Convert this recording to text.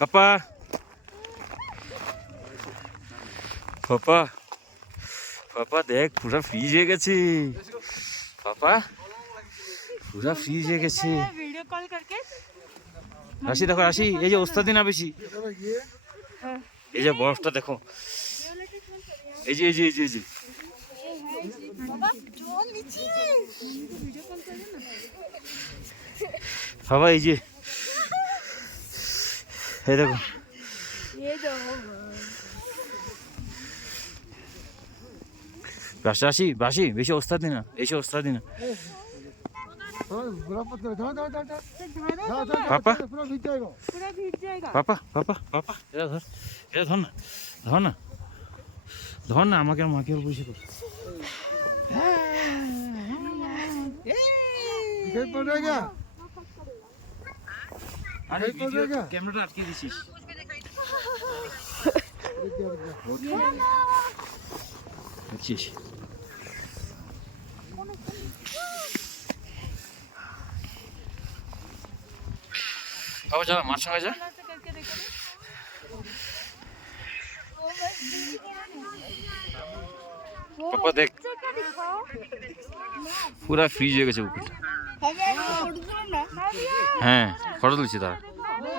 পাপা পাপা পাপা দেখ পুরা ফ্রিজ হয়ে গেছে। পাপা পুরা ফ্রিজ হয়ে গেছে। वीडियो कॉल करके রাশি দেখো, রাশি এই যে ওস্তাদি না বেশি, এই যে বরফটা দেখো, এই যে এই যে এই যে এই যে বাবা, এই যে এই দেখো। রাশি রাশি বাসি বেশি ওস্তাদি না, বেশি ওস্তাদি না। পাপা पूरा भीग जाएगा। পাপা পাপা পাপা এটা ধর, এটা ধর না, ধর না, ধর না, আমাকে আর মাকে বসে কর। আরে ভিডিও ক্যামেরাটা আটকে দিছিস। বুঝছিস? বাবা যা, মার সঙ্গে যা। পাপা দেখ পুরা ফ্রিজ হয়ে গেছে উপরটা। হ্যাঁ ফটো তুলছি তার।